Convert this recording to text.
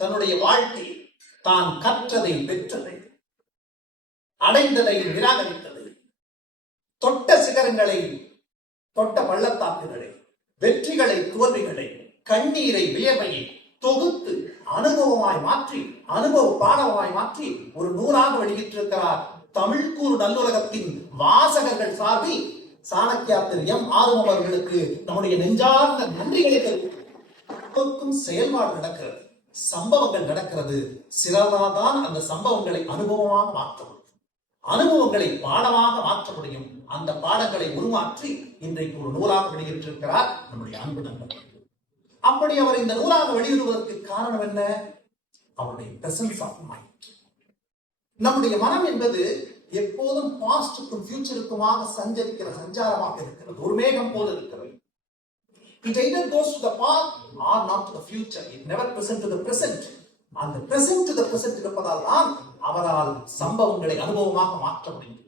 தன்னுடைய வாழ்க்கையை தான் கற்றதை, பெற்றதை, அடைந்ததை, நிராகரித்ததை, தொட்ட சிகரங்களை, தொட்ட பள்ளத்தாக்குகளை, வெற்றிகளை, தோல்விகளை, கண்ணீரை, வியர்வையை தொகுத்து அனுபவமாய் மாற்றி, அனுபவ பாடமாய் மாற்றி ஒரு நூலாக வெளியிட்டிருக்கிறார். தமிழ்கூறு நல்லுலகத்தின் வாசகர்கள் சார்பில் சாணக்கியா திரு எம். ஆறுமுகம் அவர்களுக்கு நம்முடைய நெஞ்சார்ந்த நன்றிகளை தெரிவிக்கும். செயல்பாடு நடக்கிறது, சம்பவங்கள் நடக்கிறது. சிலர்தான் அந்த சம்பவங்களை அனுபவமாக மாற்ற முடியும், அனுபவங்களை பாடமாக மாற்ற முடியும். அந்த பாடங்களை உருமாற்றி இன்றைக்கு ஒரு நூலாக வெளியிட்டிருக்கிறார் நம்முடைய அன்பு நண்பர். அப்படி அவர் இந்த நூலாக வெளியிடுவதற்கு காரணம் என்ன? அவருடைய பிரசன்ஸ் ஆஃப் மைண்ட். நம்முடைய மனம் என்பது எப்போதும் பாஸ்டுக்கும் ஃபியூச்சருக்குமாக சஞ்சரிக்கிற சஞ்சாரமாக இருக்கிறது, ஒரு மேகம் போல இருக்கிறது. It either goes to the past or not to the future. It never present to the present. அந்த present to the present இருப்பதால் தான் அவரால் சம்பவங்களை அனுபவமாக மாற்ற முடியும்.